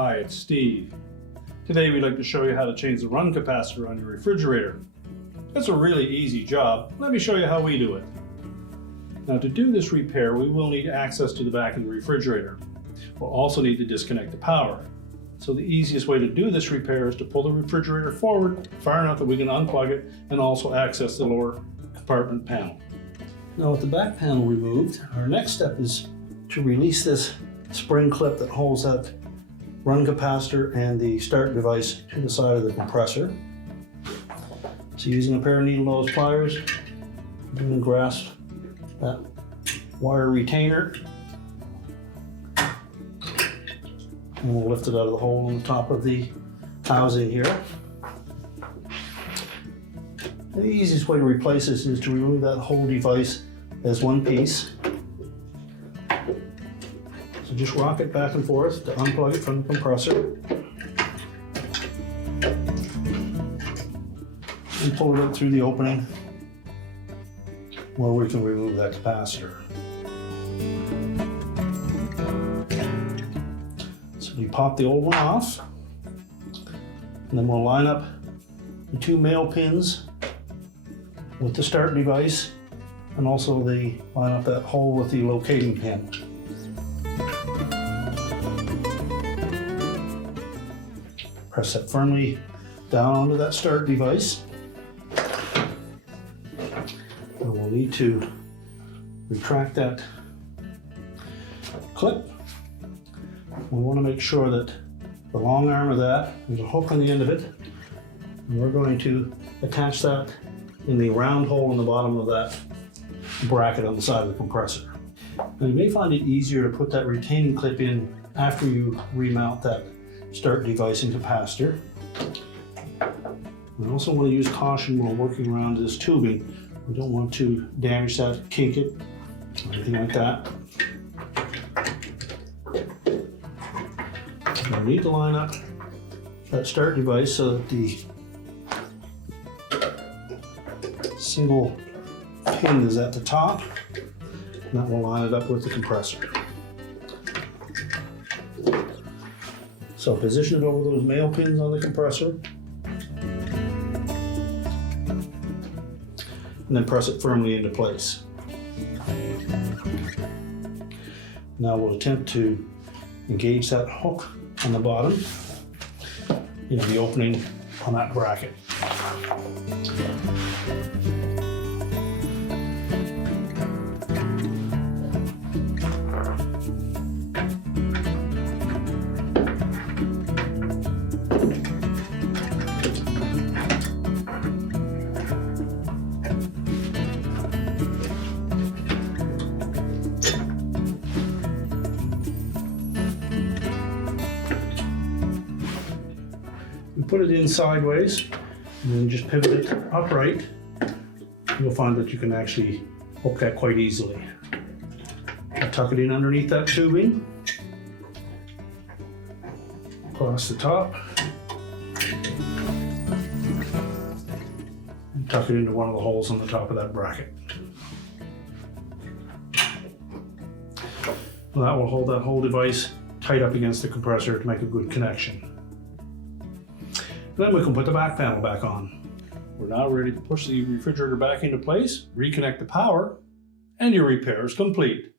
Hi, it's Steve. Today we'd like to show you how to change the run capacitor on your refrigerator. It's a really easy job. Let me show you how we do it. Now, to do this repair, we will need access to the back of the refrigerator. We'll also need to disconnect the power. So the easiest way to do this repair is to pull the refrigerator forward far enough that we can unplug it and also access the lower compartment panel. Now, with the back panel removed, our next step is to release this spring clip that holds that run capacitor and the start device to the side of the compressor. So using a pair of needle nose pliers, you can grasp that wire retainer and we'll lift it out of the hole on the top of the housing here. And the easiest way to replace this is to remove that whole device as one piece. So just rock it back and forth to unplug it from the compressor. And pull it out through the opening where we can remove that capacitor. So you pop the old one off, and then we'll line up the two male pins with the start device, and also line up that hole with the locating pin. Press that firmly down onto that start device. And we'll need to retract that clip. We want to make sure that the long arm of that, there's a hook on the end of it, and we're going to attach that in the round hole in the bottom of that bracket on the side of the compressor. Now, you may find it easier to put that retaining clip in after you remount that start device and capacitor. We also want to use caution when working around this tubing. We don't want to damage that, kink it, or anything like that. We need to line up that start device so that the single pin is at the top, and that will line it up with the compressor. So position it over those male pins on the compressor, and then press it firmly into place. Now we'll attempt to engage that hook on the bottom in the opening on that bracket. Put it in sideways and then just pivot it upright. You'll find that you can actually hook that quite easily. Tuck it in underneath that tubing, across the top, and tuck it into one of the holes on the top of that bracket. Well, that will hold that whole device tight up against the compressor to make a good connection. Then we can put the back panel back on. We're now ready to push the refrigerator back into place, reconnect the power, and your repair is complete.